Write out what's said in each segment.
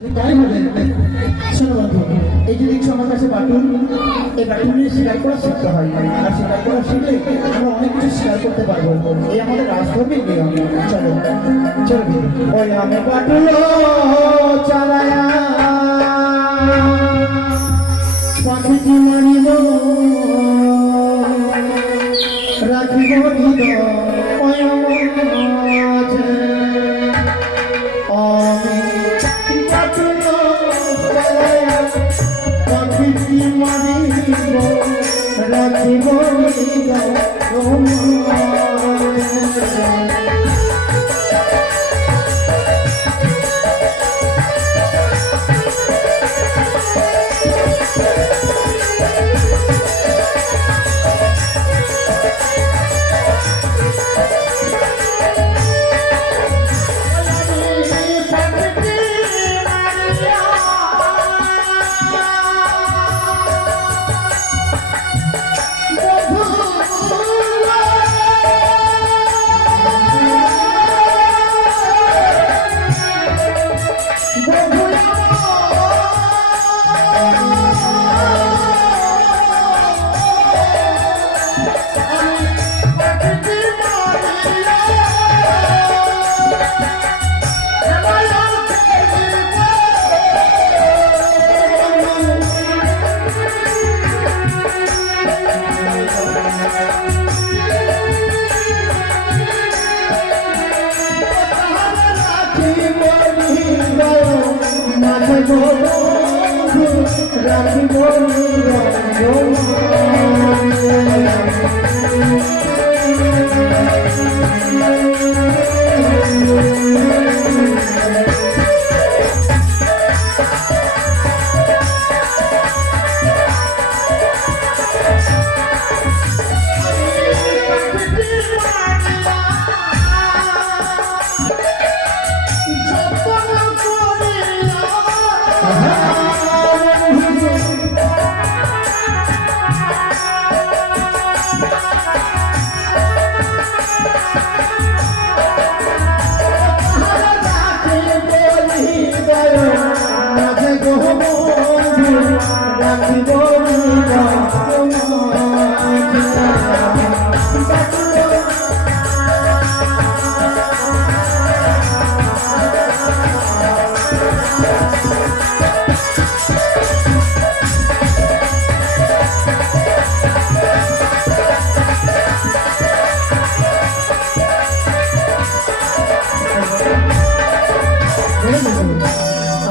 তাই হবে। শোনো বন্ধু, এই যে দেখছো আমার কাছে বাটুল, এই বাটুল নিয়ে শিকার করা শিখতে হয়। আর শিকার করা শিখলে আমরা অনেক কিছু শিকার করতে পারবো। এই আমাদের রাজধর্মের নিয়ম। চলো চলো, ওই আমি বাটুল চালায়া পাখিটি মারিব, রাখিব হৃদয় মাঝে। পাখিটি মারিব, রাখিব হৃদয় মাঝে।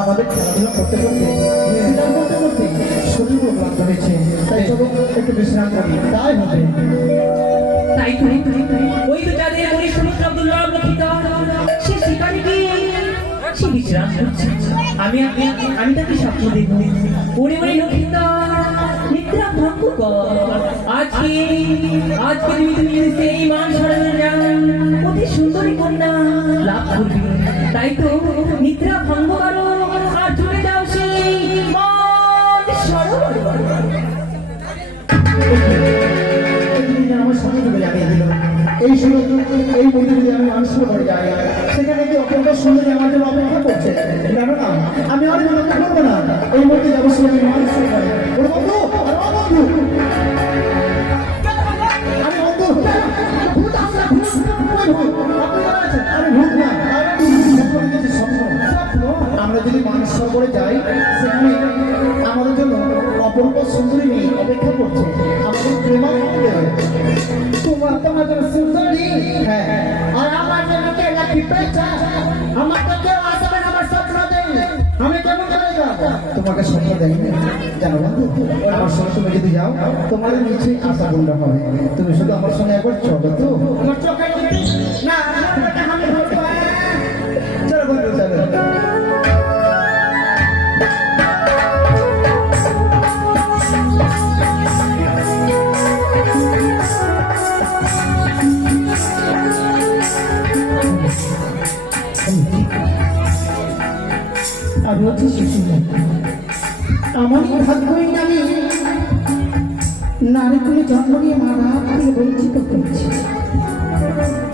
আমাদের খেলাধুলা করতে করতে শরীর ক্লান্ত হয়েছে, তাই চলো একটু বিশ্রাম করি। তাই হবে। তাই ওই তো যাদের মনে সমুদ্র আব্দুল্লাহ লিখিত সে শিকারীকে সে বিশ্রাম করছে। আমি তাকে স্বপ্ন দেখব, ওরে ওরে লিখিত নিদ্রা ভঙ্গ কর। আজকে তুমি সেই মান সরঞ্জাম অতি সুন্দরী কন্যা লাভ করবে। তাই তো নিদ্রা ভঙ্গ করো আর চলে যাও সেই মান সরোবর। আমার সমুদ্রে জানিয়ে দিল, এই সমুদ্র এই মন্দিরে আমি মানুষ করে যাই, সেখানে কি অপূর্ব সুন্দরী আমার জন্য অপেক্ষা করছে। জানো না, আমি আর মনে করবো না, এই মন্দিরে যাবো সে আমি মানুষ করে। বন্ধু বন্ধু, আমি বন্ধু ভূত আসলে আমি ভূত না, আমরা যদি মানুষ করে যাই সেখানে আমাদের জন্য অপূর্ব সুন্দরী মেয়ে অপেক্ষা করছে। আমাদের প্রেমা তোমার জন্য সুন্দরী, হ্যাঁ, আর আমার জন্য কে লাকি পেঁচা। আমার তো কেউ আসবে না আমার স্বপ্ন দেয়, আমি কেমন করে যাবো? তোমাকে স্বপ্ন দেয় জানো বন্ধু, আমার সঙ্গে তুমি যদি যাও তোমার নিশ্চয়ই আশা পূর্ণ হবে। তুমি শুধু আমার সঙ্গে একবার চলো তো, আমার চোখে না আমি বলবো। চলো বন্ধু চলো। আমি হচ্ছে শিশু, আমারই ভাগ্যই আমি নারীকুলে জন্ম নিয়ে মারা থেকে বঞ্চিত করেছি।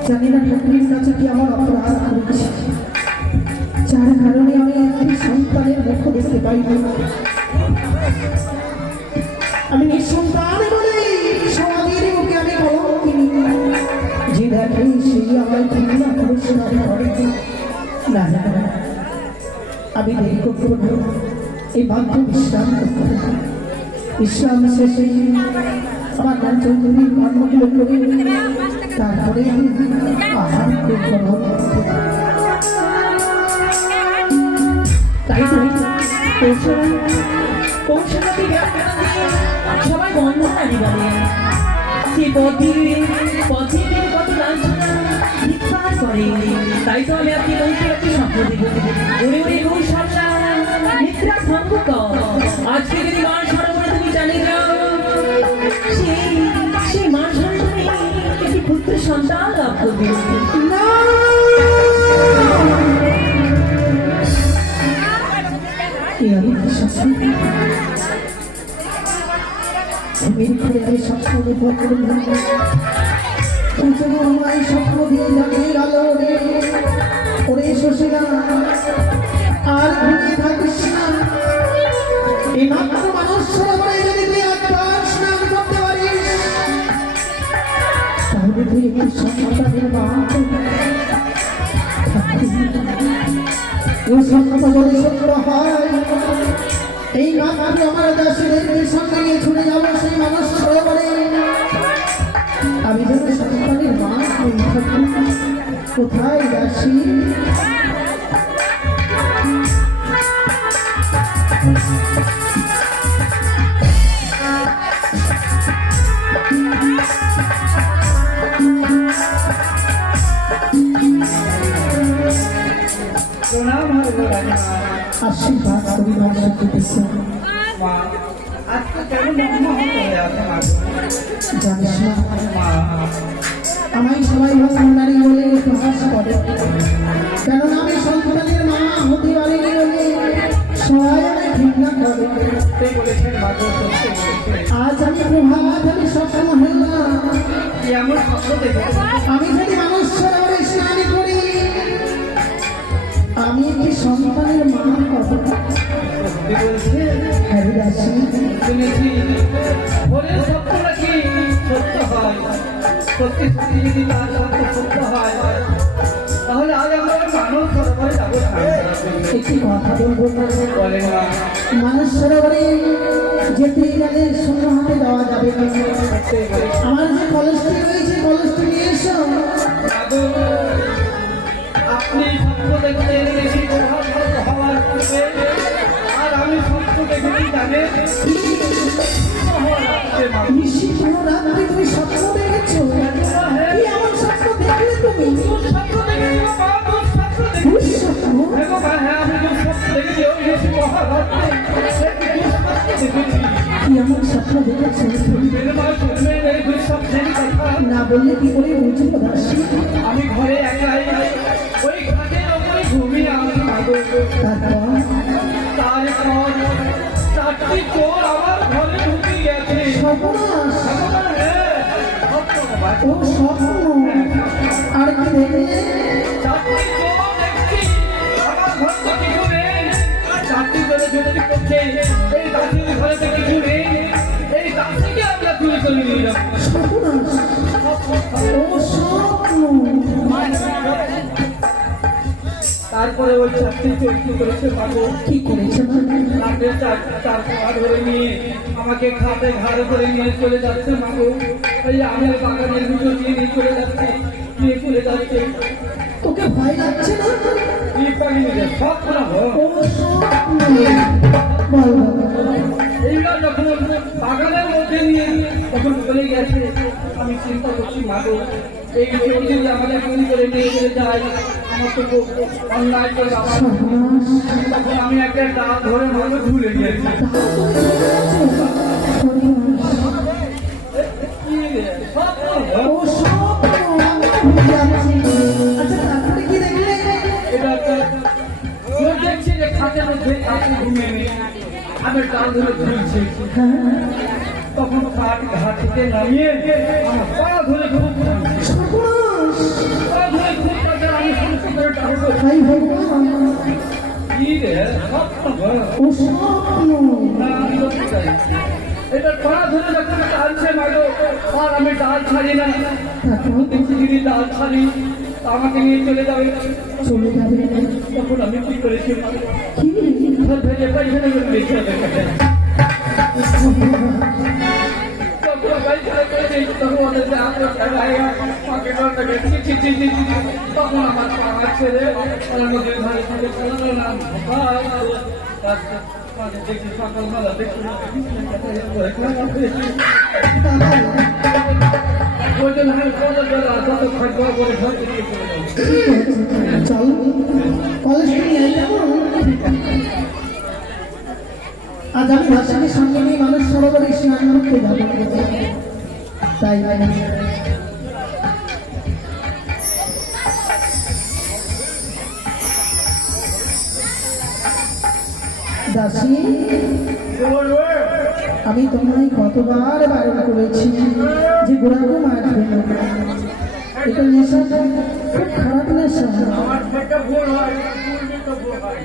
জানি না ঠাকুরের কাছে কি আমার অপরাধ করেছি। যার কারণে আমি একটি সন্তানের মুখ দেখতে পাই না। আমি নিঃসন্তান বলে সমাধির মুখে আমি কলঙ্কিনী। যে দেখে সেই আমার ঘৃণা পুরস্কার করে। না না না, আমি দেরি করতে পারব এই বাধ্য বিশ্রাম করতে হবে। বিশ্রাম শেষে আমার নাম চৌধুরীর কর্মগুলো করে তারপরে আমি আহার গ্রহণ করতে পারব। তাই কৌশলটি সবাই বন্ধনারী বলে সে পথে কত লাঞ্ছনা ভিক্ষার করে। তাই তো আমি আপনি কৌশলটি স্বপ্ন দেব। ওরে ওরে কৌশলটা নিদ্রা ভঙ্গ কর। আজকে যদি মান সরোবরে তুমি জানে যাও, সেই মান সরোবরে একটি পুত্র সন্তান লাভ করবে। স্বপ্ন দিয়ে জানিয়ে গেল ওরে শশীলা আর ঘুমিয়ে থাকিস না। এই মাত্র মানুষ সরোবরে যদি তুই একবার স্নান করতে পারিস তাহলে তুই একটি সন্তানের মা। ও সন্তান যদি সত্য হয় এই মাত্র আমার দাসের সঙ্গে নিয়ে ছুটে যাবো সেই মানুষ সরোবরে। আমি যেন সন্তানের মা কোথায় দাসী? আশীর্বাদ পরিবার করতেছে। জানিস না আমায় সবাই নারী বলে উপহাস করে, কেননা আমি সন্তানের মা হতে পারিনি বলে সবাই আমায় ঘৃণা করে। আজ আমি প্রভাত আমি স্বপ্ন হলাম আমি যদি মানুষ সরোবরে স্নান করি আমি একটি সন্তানের মা হব। হরিদাসী শুনেছি ভোরের স্বপ্নটা কি সত্য হয়, সত্যি সত্যি যদি তার সত্য সত্য হয় তাহলে আজ আমরা মানুষ সরোবরে যাবো। একটি কথা বলবো বলেন না, মানুষ সরোবরে যেতে গেলে শূন্য হাতে দেওয়া যাবে না। আমার যে কলসটি রয়েছে কলসটি নিয়ে এসো। দাদু, আপনি স্বপ্ন দেখতে এসেছি হওয়ার পূর্বে আর আমি স্বপ্ন দেখেছি জানেন নিশ্চিত রাত্রে তুমি স্বপ্ন দেখেছো? কি এমন স্বপ্ন দেখলে তুমি? স্বপ্ন দেখেছি বাবা, স্বপ্ন দেখেছি। হ্যাঁ বাবা, হ্যাঁ আমি স্বপ্ন দেখেছি ওই এসে মহারাত্রে দেখেছি। কি এমন স্বপ্ন দেখেছো? স্বপ্নের কথা না বললে কি করে বুঝবো দাসী? আমি ঘরে একাই ওই খাটের ওপরে ঘুমিয়ে আমি তারপর তারপর চারটি চোর আমার ঘরে ঢুকে গেছে। সর্বনাশ! হ্যাঁ, ও স্বপ্ন! আর কি দেখলে? চারটি চোর দেখছি আমার ঘর তো কিছু নেই। চারটি চোরে ছোটাছুটি করছে, এই দাসির ঘরে তো কিছু নেই। এই দাসিকে আমরা তুলে চলে নিয়ে যাবো। সর্বনাশ! ও স্বপ্ন! তারপরে ওই চারটি চোর কি করেছে বাবু? কি করেছে? আমাকে চার পা ধরে নিয়ে আমাকে খাটে ঘাড়ে করে নিয়ে চলে যাচ্ছে মাগো। ওই আমের বাগানের ভিতর নিয়ে চলে যাচ্ছে, নিয়ে চলে যাচ্ছে। তোকে ভয় লাগছে না? কি পাইনি রে, সব পুরা হোক। ও স্বপ্ন! বল বল। এইবার যখন বাগানের মধ্যে নিয়ে তখন চলে গেছে, আমি চিন্তা করছি মাগো এই চোর যদি আমাদের চুরি করে নিয়ে চলে যায় আমার তো খুব অন্যায় করে আমার। সর্বনাশ! তখন আমি একটা ডাল ধরে মাগো ভুলে গেছি। কি রে, সব পুরা হোক। ও স্বপ্ন! আমি তো ভুলে যাচ্ছি। আচ্ছা তারপরে কি দেখলে? এটা একটা চোর দেখছে যে খাটের মধ্যে আপনি ঘুমিয়ে নেই, আমি ডাল ধরে ঝুলছি। তখন খাট ঘাট থেকে নামিয়ে আমার পা ধরে সর্বনাশ! পা ধরে খুব আমি শুরু করে তাই ভগবান কি রে স্বপ্ন ও স্বপ্ন না আমি তো চাই এবার পড়া ধরে যখন টানছে মাগো আর আমি ডাল ছাড়ি না দিদি ডাল ছাড়ি আমাকে নিয়ে চলে যাবে চলে যাবে তখন আমি কি করেছি কি ঘর ভেজে পাইখানে করে দেখে তখন গাড়ি ছাড়া করে দিই তখন ওদের হাতে খেলাইয়া মাকে ডরটা গেছি তখন আমার আমার ছেলে আমাদের ঘরে থেকে চলানো না দেখি সকালবেলা দেখি ওই জন্য আমি কলেজ যত খাদ্য করে ঘর থেকে চলে যাবো চল কলেজ নিয়ে যাবো আজ আমি ভাষাকে সঙ্গে নিয়ে মানুষ সরোবরে স্নান করতে যাবো তাই দাসী আমি তোমায় কতবার বারণ করেছি যে গোড়াগো মারবে না এটা নেশা খুব খারাপ নেশা আমার পেটে ভুল হয়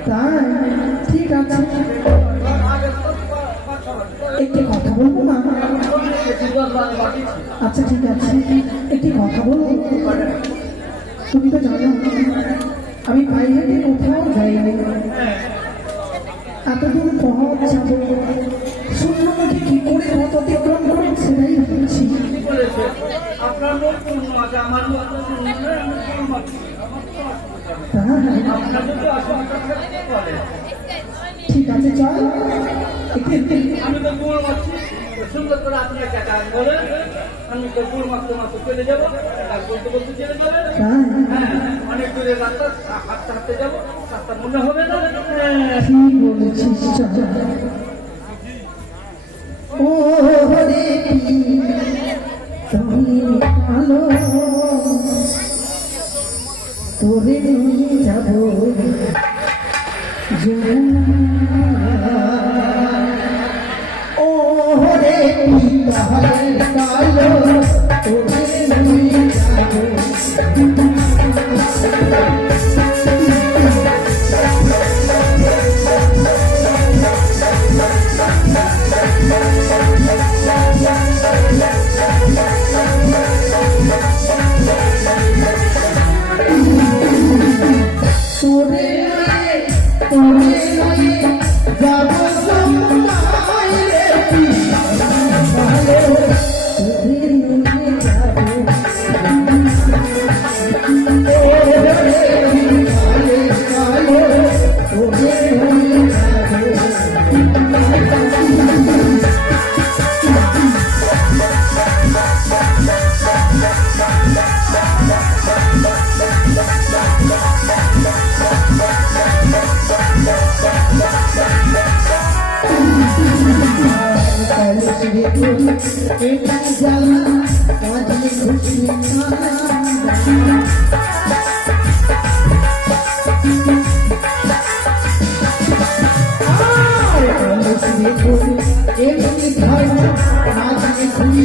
তাই ঠিক আছে একটি কথা বলবো না আচ্ছা ঠিক আছে একটি কথা বলবো তুমি তো জানো আমি পায়ে হেঁটে কোথাও যাইনি এতদিন পথ যাবো শূন্যমুখী কি করে পথ অতিক্রম করে সেটাই ভাবছি আপনার লোক পূর্ণ আছে আমার লোক পূর্ণ নয়, আমি পূর্ণ আছি। আপনার যদি আসে আপনার সাথে চলে। ঠিক আছে চল আমি তো গুড় মারছি সুন্দর করে আপনার টাকা বলে আমি তো গুড় মারতে মারতে চলে যাবো আর বলতে বলতে চলে যাবে হ্যাঁ অনেক দূরে রাস্তা হাঁটতে হাঁটতে যাবো রাস্তা মনে হবে না ঠিক বলেছিস চল ও রে তুমি আলো তোরে নিয়ে যাবো ও রে তাহলে কালো তোরে নিয়ে যাবো তোরে তোরে যাবো সবাই রে ভালো তোরে নিয়ে যাবো তোরে নিয়ে যাবো এটা জ্বালা কাজে খুশি এমনি ধর্ম কাজে খুশি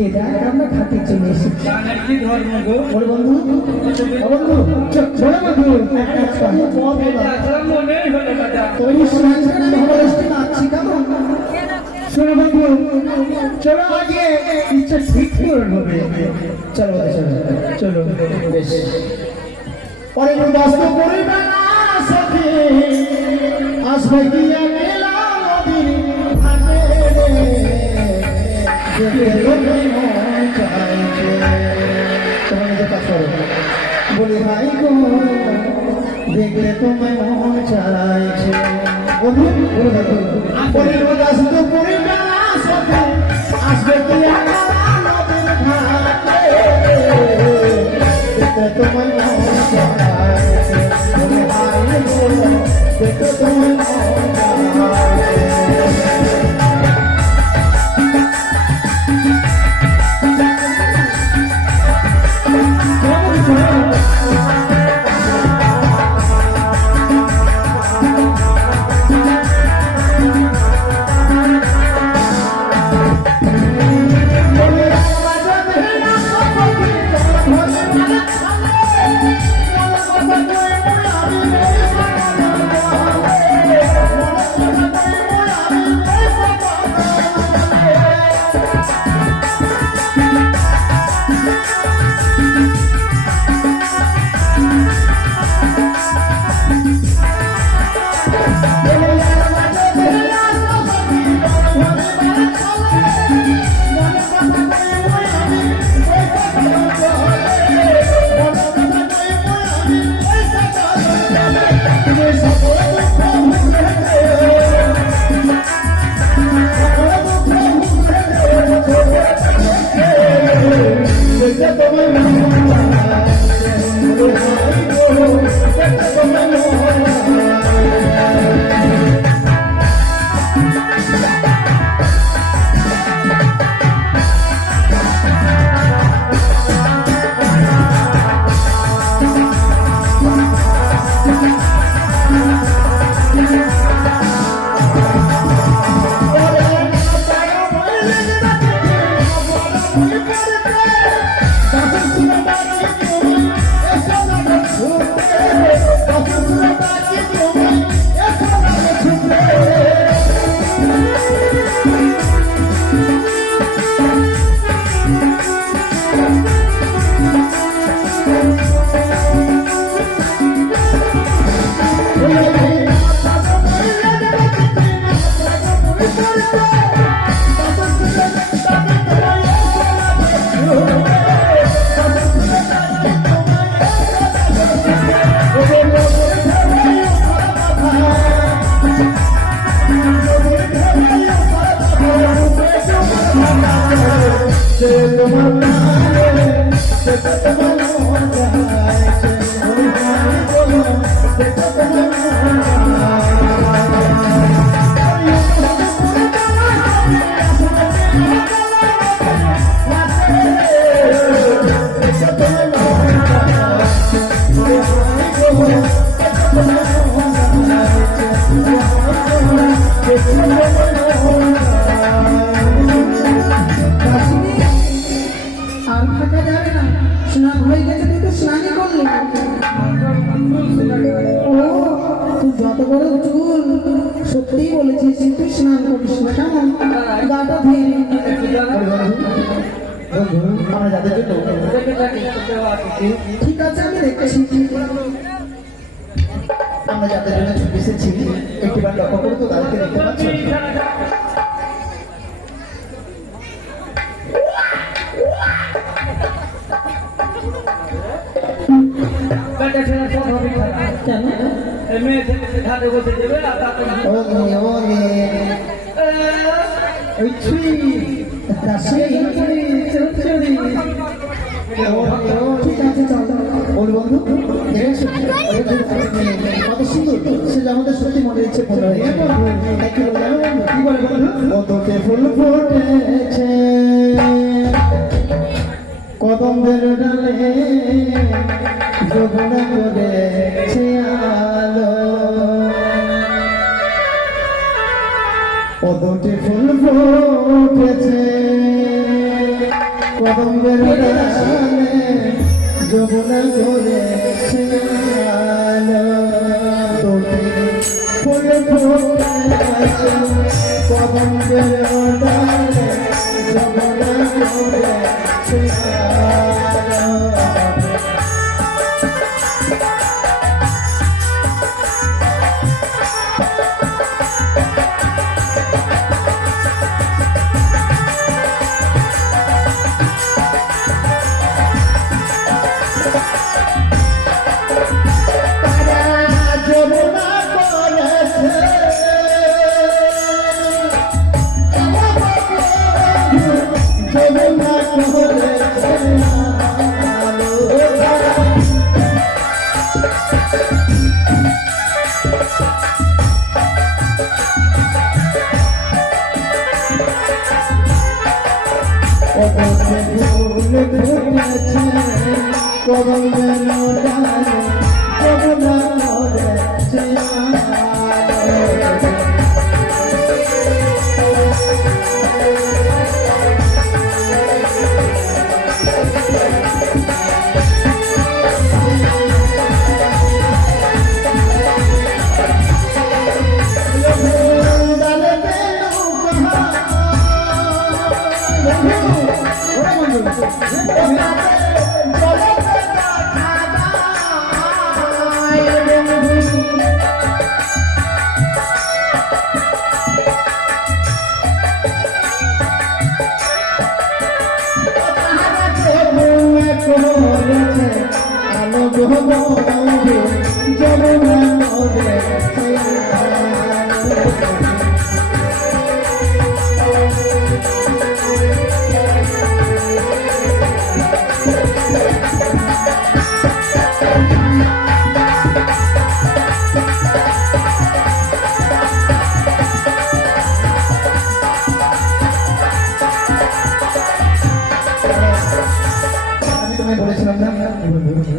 খেয়ে দেয় আমরা ঘাটে চলে এসেছি। গানের কি ধর্ম গো? ওরে বন্ধু, ও বন্ধু, চলো বন্ধু, একটা পথ এবার। আসলাম মনেই হলো দাদা। তৈরি শোনাচ্ছি না, ভালোবাসতে নাচছি কেমন? শোনো বন্ধু, চলো আগে ইচ্ছা ঠিক করে হবে। চলো চলো চলো বেশ। পরে বাস্তব করিবে না সাথে আসবে কি মেলা নদীর ঘাটে দেখে লোকে মন চাইছে। তোমার নিজে কাজ করো, বলি ভাই গো দেখলে তোমায় মন চাইছে। বন্ধু বলে দেখো পরে বাস্তব করিবে না সাথে আসবে কি মেলা নদীর ঘাটে দেখে তোমায় মন চাইছে। বলি ভাই গো দেখে তোমায় মন চাইছে। আর থাকা যাবে না, স্নান হয়ে গেছে, তুই তো স্নানই করলি। ও তুই যত বড় চুল, সত্যিই বলেছিস তুই স্নান করিস না, কেমন গাটা ধুয়ে নে। আমরা যাদের জন্য ঠিক আছে আমি দেখছি। আমরা যাদের জন্য ছুটি এসেছি একটিবার লক্ষ্য করে তো তাদেরকে দেখতে পাচ্ছ। বেটা ছেলে সব হবে খারাপ। কেন? মেয়ে ছেলে ধারে বসে দেবে আর তাতে ওরে ওরে ওই ছুরি ঠিক আছে চল। বলি বন্ধু দেখেছো কত সুন্দর, সে যে আমাদের সত্যি মনে ইচ্ছে মনে হয়েছে। কি বলে জানো বন্ধু? কি বলে বন্ধু? কততে ফুল ফুটেছে কদমের ডালে যমুনা করেছে আলো, কতটি ফুল ফুটেছে কদমের ডালে যমুনা করে তোকে ফুল ফুটেছে কদমের ডালে যমুনা করে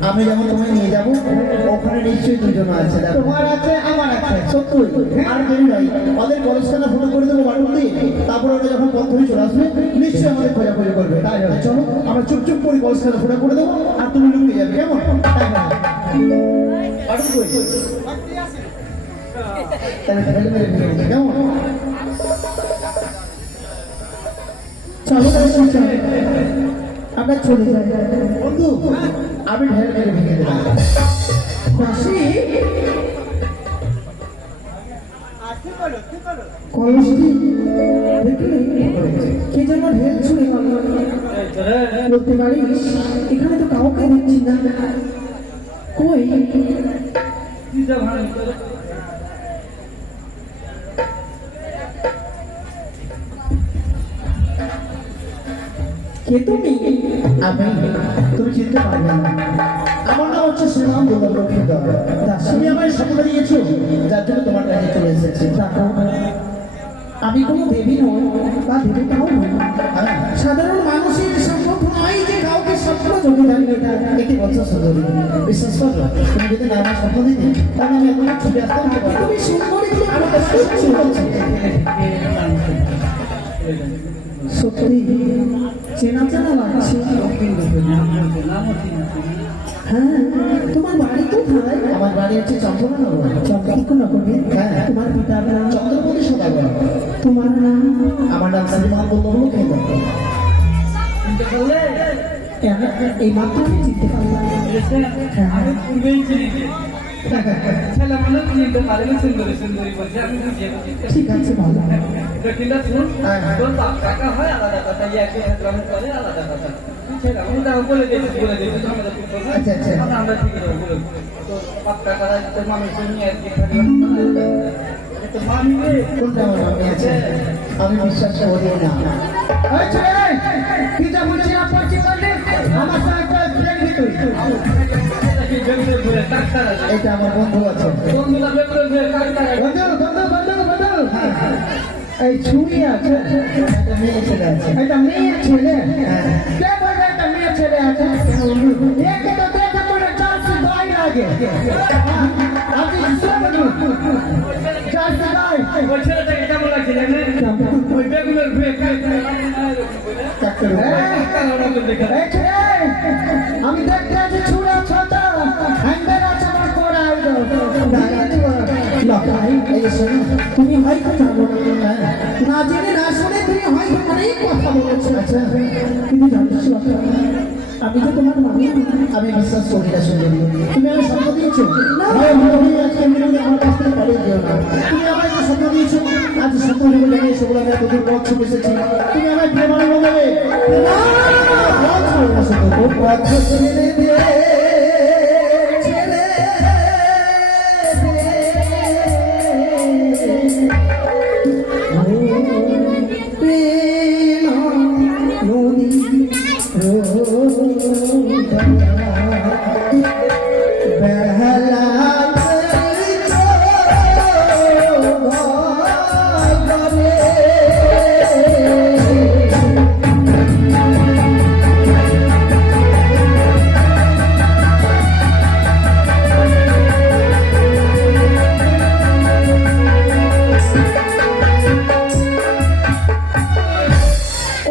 আমি যেমন তোমায় নিয়ে যাবো ওখানে নিশ্চয়ই দুজন আছে তোমার আছে আমার আছে সত্যি আর দেরি নাই ওদের কলেজখানা ফটো করে দেবো বাটন দিয়ে তারপর ওরা যখন পথ ধরে চলে আসবে নিশ্চয়ই আমাদের খোঁজাখুঁজি করবে তাই হবে চলো আমরা চুপচুপ করে কলেজখানা ফটো করে দেবো আর তুমি লুকিয়ে যাবে কেমন তাই না বাটন কই তাহলে ফেলে মেরে ফেলবে কেমন চলো আমরা চলে যাই বন্ধু আমি ঢের মেরে ভেঙে দেবো মাসি কলসটি দেখলে কে যেন ঢেল ছুঁড়ে বলতে পারিস এখানে তো কাউকে দেখছি না কই কে তুমি আমি তুমি চিনতে পারবে না আমার নাম হচ্ছে শ্রীরাম দুর্গালক্ষ্মীধর তুমি আমার স্বপ্ন দিয়েছো যার জন্য তোমার কাছে চলে এসেছি দেখো আমি কোনো দেবী নই বা দেবতাও নই সাধারণ মানুষের সম্ভব নয় যে কাউকে স্বপ্ন যোগে দেন এটা একটি বছর সুন্দরী বিশ্বাস করো তুমি যদি না আমার স্বপ্ন দিতে তাহলে আমি এখন ছুটে আসতাম তুমি সুন্দরী কি আমি তো সত্যি বলছি সত্যি চেনা চেনা লাগছে হ্যাঁ তোমার বাড়ি কোথায় আমার বাড়ি হচ্ছে চন্দ্রনগর চন্দ্রনগরে হ্যাঁ তোমার পিতার নাম চন্দ্রপতি সদাগর তোমার নাম আমার নাম শ্রীমান বল্লভলক্ষ্মীধর এই মাত্র চিনতে পারলাম আমি পূর্বেই চিনি ছেলে মানুষ চিনতে পারে না সুন্দরী সুন্দরী বলছে আমি বুঝিয়ে ঠিক আছে ভালো দক্ষিণটা শুন তোর বাপ কাকা হয় আলাদা কথা একই গ্রামে করে আলাদা কথা ছেলে আমি তাও বলে দিয়েছি ঝামেলা করবো না আচ্ছা, আচ্ছা। আমরা ঠিক বলে তো বাপ কাকারা তোর মামির জন্য আর কি তো মামি কোনটা আমার মামি আছে আমি বিশ্বাস করি না এই ছেলে কি যা বলছি না পড়ছি বললে আমার সঙ্গে একটা ব্রেক দিতে এটা আমার বন্ধু আছে বন্ধু এই ছুরি আছে একটা মেয়ে ছেলে আছে এটা মেয়ে ছেলে কে বলবে একটা মেয়ে ছেলে আছে একে তো দেখে মনে চারশো গাই লাগে আপনি চারশো গাই ওই ছেলেটাকে কেমন লাগছে জানেন ওই বেগুনের চারটে করলেন দেখা এই ছেলে, আমি দেখতে আছি ছুড়া ছটা হ্যান্ডেল আছে আমার কোড়াই তুমি হয়তো জানো না, না জেনে না শুনে তুমি হয়তো অনেক কথা বলেছো। আচ্ছা তুমি জানিস বাবা, আমি তো তোমার মামি। আমি বিশ্বাস করি না সুন্দরী, তুমি আমি স্বপ্ন দিয়েছো না। আজকে মিলনে আমার কাছ থেকে পালিয়ে দিও না। তুমি আমায় একটা স্বপ্ন দিয়েছো, আজ স্বপ্ন ভেবে জানিয়ে সেগুলো আমি এতদূর পথ ছুটে এসেছি। তুমি আমায় প্রেমানো বলে পথ ছেড়ে দিয়ে ছেড়ে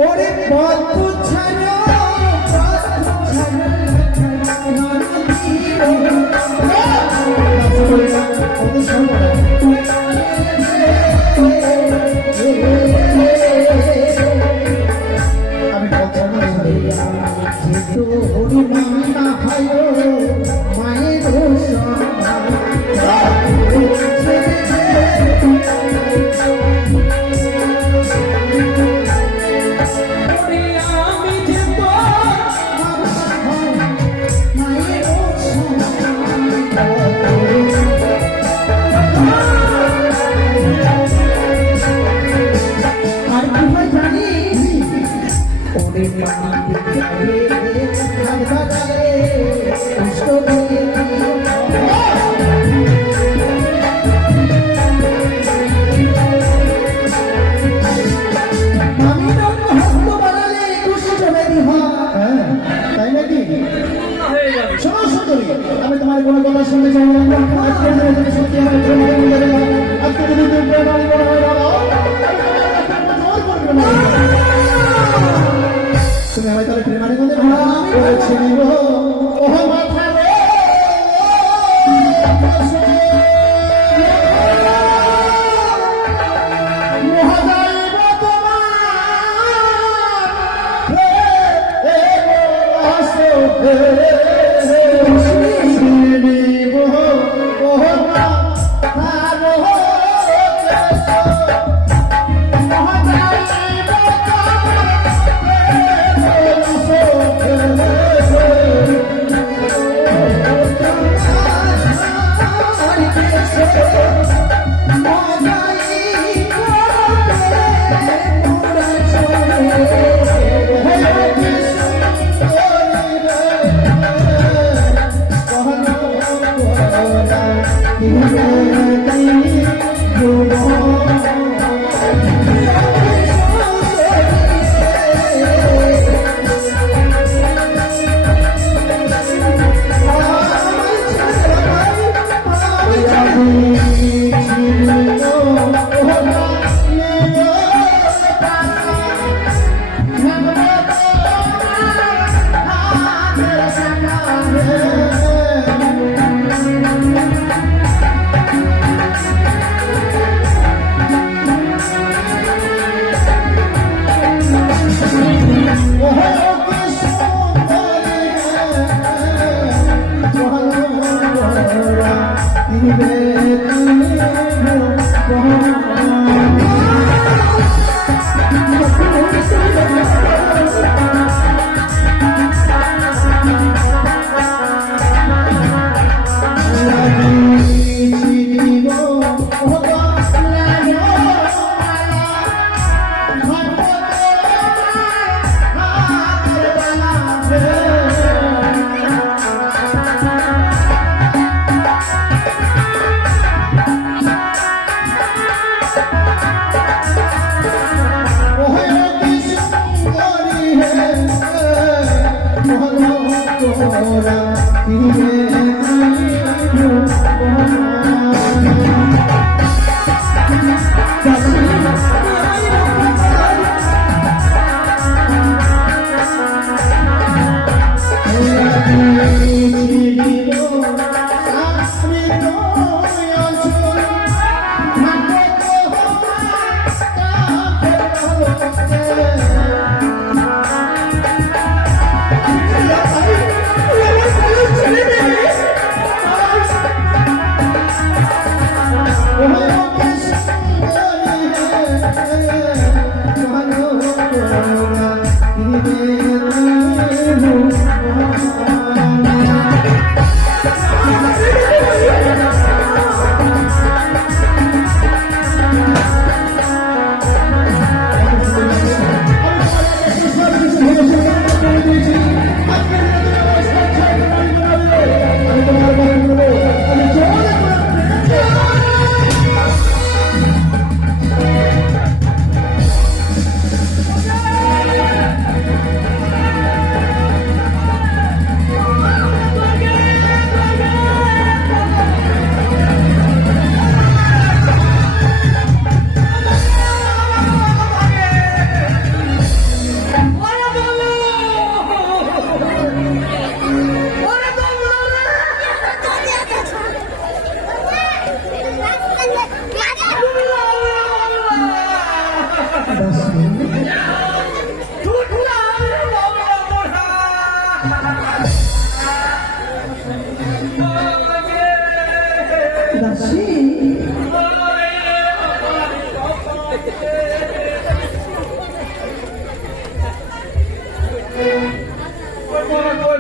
ওরে পথ ছাড়ো আমি পথ ছাড়ো হনুমান না হয় মায়ের আর কি হয় জানি, ওরে আমি রক্ত হস্ত বাড়ালে দুষ্ট ব্যাধি হয়। হ্যাঁ তাই নাকি? হয়ে যাবে। শোনো সুন্দরী, আমি তোমার কোনো কথা শুনতে চাই না। আজকে যদি তুমি সত্যি আমার প্রেমারে মনে দেবে, আজকে যদি তুমি প্রেমারে মনে হয় বাবা, জোর করবে না। তুমি আমায় তাহলে প্রেমারে মনে দেবে? আমি বলছি নিব ও মাথা রে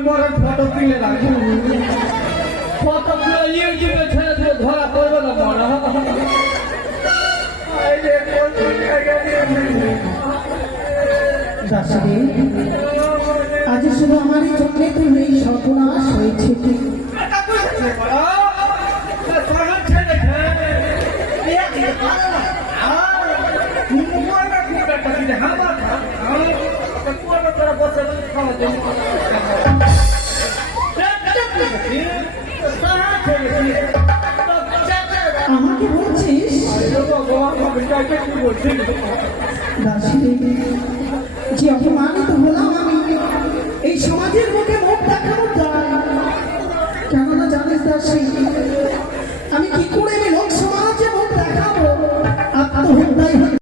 মরার ফটো তুলে রাখো ফটো গুলো ইউটিউবে ছেড়ে দিয়ে ধরা পড়বে না মরা দাসী আজ শুধু আমারই চোখে তুমি এই সর্বনাশ হয়েছে আমাকে বলছিস দাসী যে অপমানিত হলাম আমি এই সমাজের মুখে মুখ